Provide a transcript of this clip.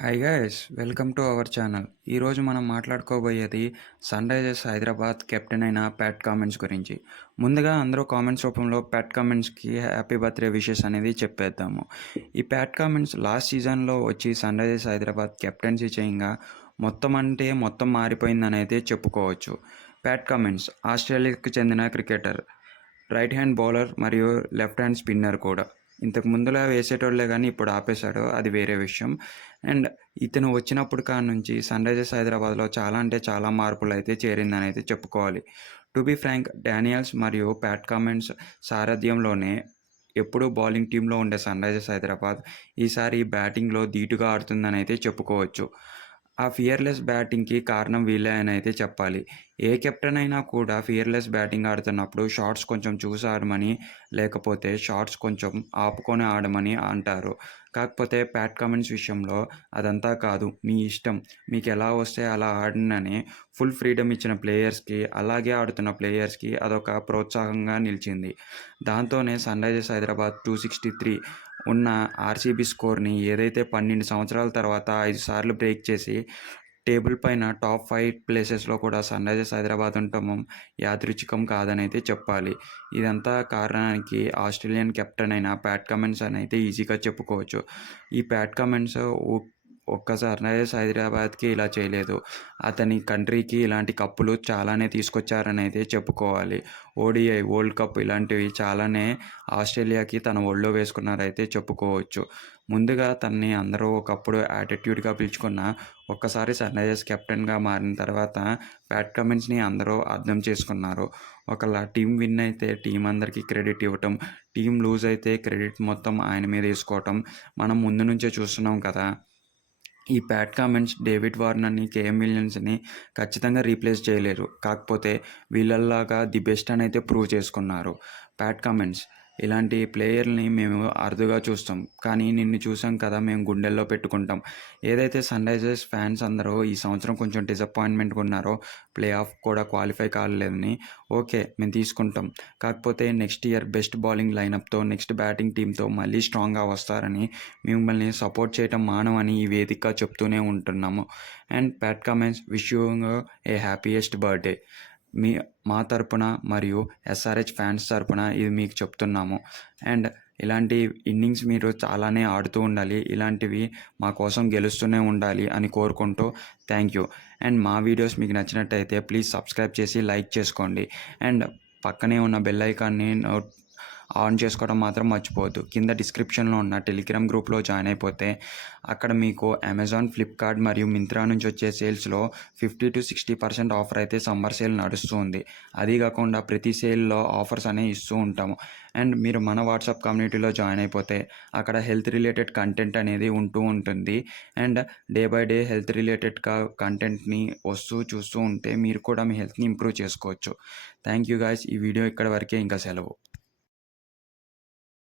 Hi guys, welcome to our channel. ఈరోజు మనం మాట్లాడుకోబోయేది sun Risers Hyderabad captain అయిన ప్యాట్ కమిన్స్ గురించి. ముందుగా అందరూ కామెంట్స్ రూపంలో ప్యాట్ కమిన్స్కి హ్యాపీ బర్త్డే విషెస్ అనేది చెప్పేద్దాము. ఈ ప్యాట్ కమిన్స్ లాస్ట్ సీజన్లో వచ్చి సన్ రైజర్స్ హైదరాబాద్ కెప్టెన్సీ చేయంగా మొత్తం మారిపోయిందని అయితే చెప్పుకోవచ్చు. ప్యాట్ కమిన్స్ ఆస్ట్రేలియాకు చెందిన క్రికెటర్, రైట్ హ్యాండ్ బౌలర్ మరియు లెఫ్ట్ హ్యాండ్ స్పిన్నర్ కూడా. ఇంతకు ముందులా వేసేటోళ్ళే కానీ ఇప్పుడు ఆపేశాడు, అది వేరే విషయం. అండ్ ఇతను వచ్చినప్పుడు కాడ నుంచి సన్ రైజర్స్ హైదరాబాద్లో చాలా అంటే చాలా మార్పులు అయితే చేరిందని అయితే చెప్పుకోవాలి. టు బీ ఫ్రాంక్, డానియల్స్ మరియు ప్యాట్ కమిన్స్ సారథ్యంలోనే ఎప్పుడూ బౌలింగ్ టీంలో ఉండే సన్ రైజర్స్ హైదరాబాద్ ఈసారి బ్యాటింగ్లో ధీటుగా ఆడుతుందని అయితే చెప్పుకోవచ్చు. ఆ ఫియర్లెస్ బ్యాటింగ్కి కారణం వీళ్ళే అని అయితే చెప్పాలి. ఏ కెప్టెన్ అయినా కూడా ఫియర్లెస్ బ్యాటింగ్ ఆడుతున్నప్పుడు షాట్స్ కొంచెం చూసి ఆడమని, లేకపోతే షాట్స్ కొంచెం ఆపుకొని ఆడమని అంటారు. కాకపోతే ప్యాట్ కమిన్స్ విషయంలో అదంతా కాదు, మీ ఇష్టం, మీకు ఎలా వస్తే అలా ఆడనని ఫుల్ ఫ్రీడమ్ ఇచ్చిన ప్లేయర్స్కి, అలాగే ఆడుతున్న ప్లేయర్స్కి అదొక ప్రోత్సాహంగా నిలిచింది. దాంతోనే సన్ రైజర్స్ హైదరాబాద్ 263 ఉన్న ఆర్సీబీ స్కోర్ని ఏదైతే 12 సంవత్సరాల తర్వాత 5 సార్లు బ్రేక్ చేసి టేబుల్ పైన టాప్ 5 ప్లేసెస్లో కూడా సన్ రైజర్స్ హైదరాబాద్ ఉండటం యాదృచ్ఛికం కాదని అయితే చెప్పాలి. ఇదంతా కారణానికి ఆస్ట్రేలియన్ కెప్టెన్ అయిన ప్యాట్ కమిన్స్ అని అయితే ఈజీగా చెప్పుకోవచ్చు. ఈ ప్యాట్ కమిన్స్ ఒక్క సన్ రైజర్స్ హైదరాబాద్కి ఇలా చేయలేదు, అతని కంట్రీకి ఇలాంటి కప్పులు చాలానే తీసుకొచ్చారని అయితే చెప్పుకోవాలి. ఓడిఐ, వరల్డ్ కప్ ఇలాంటివి చాలానే ఆస్ట్రేలియాకి తన ఒళ్ళో వేసుకున్నారైతే చెప్పుకోవచ్చు. ముందుగా తనని అందరూ ఒకప్పుడు యాటిట్యూడ్గా పిలుచుకున్న, ఒక్కసారి సన్ రైజర్స్ కెప్టెన్గా మారిన తర్వాత ప్యాట్ కమిన్స్ని అందరూ అర్థం చేసుకున్నారు. ఒకలా టీం విన్ అయితే టీం అందరికీ క్రెడిట్ ఇవ్వటం, టీం లూజ్ అయితే క్రెడిట్ మొత్తం ఆయన మీద వేసుకోవటం మనం ముందు నుంచే చూస్తున్నాం కదా. ఈ ప్యాట్ కమిన్స్ డేవిడ్ వార్నర్ని, కేఎం విలియమ్సన్ని ఖచ్చితంగా రీప్లేస్ చేయలేరు. కాకపోతే వీళ్ళలాగా ది బెస్ట్ అని అయితే ప్రూవ్ చేసుకున్నారు. ప్యాట్ కమిన్స్ ఇలాంటి ప్లేయర్ని మేము అరుదుగా చూస్తాం, కానీ నిన్ను చూసాం కదా మేము గుండెల్లో పెట్టుకుంటాం. ఏదైతే సన్ రైజర్స్ ఫ్యాన్స్ అందరూ ఈ సంవత్సరం కొంచెం డిసప్పాయింట్మెంట్గా ఉన్నారో, ప్లే ఆఫ్ కూడా క్వాలిఫై కాలేదని, ఓకే మేము తీసుకుంటాం. కాకపోతే నెక్స్ట్ ఇయర్ బెస్ట్ బౌలింగ్ లైనప్తో, నెక్స్ట్ బ్యాటింగ్ టీంతో మళ్ళీ స్ట్రాంగ్గా వస్తారని మిమ్మల్ని సపోర్ట్ చేయటం మానవని ఈ వేదికగా చెప్తూనే ఉంటున్నాము. And Pat Cummins wish you A happiest birthday. మా తరపున మరియు ఎస్ఆర్హెచ్ ఫ్యాన్స్ తరపున ఇది మీకు చెప్తున్నాము. అండ్ ఇలాంటి ఇన్నింగ్స్ మీరు చాలానే ఆడుతూ ఉండాలి, ఇలాంటివి మా కోసం గెలుస్తూనే ఉండాలి అని కోరుకుంటూ థ్యాంక్ యూ. అండ్ మా వీడియోస్ మీకు నచ్చినట్టయితే ప్లీజ్ సబ్స్క్రైబ్ చేసి లైక్ చేసుకోండి. అండ్ పక్కనే ఉన్న బెల్ ఐకాన్ని ఆన్ చేసుకోవడం మాత్రం మర్చిపోవద్దు. కింద డిస్క్రిప్షన్లో ఉన్న టెలిగ్రామ్ గ్రూప్లో జాయిన్ అయిపోతే అక్కడ మీకు అమెజాన్, ఫ్లిప్కార్ట్ మరియు మింత్రా నుంచి వచ్చే సేల్స్లో 50-60% ఆఫర్ అయితే సమ్మర్ సేల్ నడుస్తుంది. అది కాకుండా ప్రతి సేల్లో ఆఫర్స్ అనేవి ఇస్తూ ఉంటాము. అండ్ మీరు మన వాట్సాప్ కమ్యూనిటీలో జాయిన్ అయిపోతే అక్కడ హెల్త్ రిలేటెడ్ కంటెంట్ అనేది ఉంటూ ఉంటుంది. And day by day health రిలేటెడ్గా కంటెంట్ని చూస్తూ ఉంటే మీరు కూడా మీ హెల్త్ని ఇంప్రూవ్ చేసుకోవచ్చు. Thank you guys. ఈ వీడియో ఇక్కడ వరకే, ఇంకా సెలవు.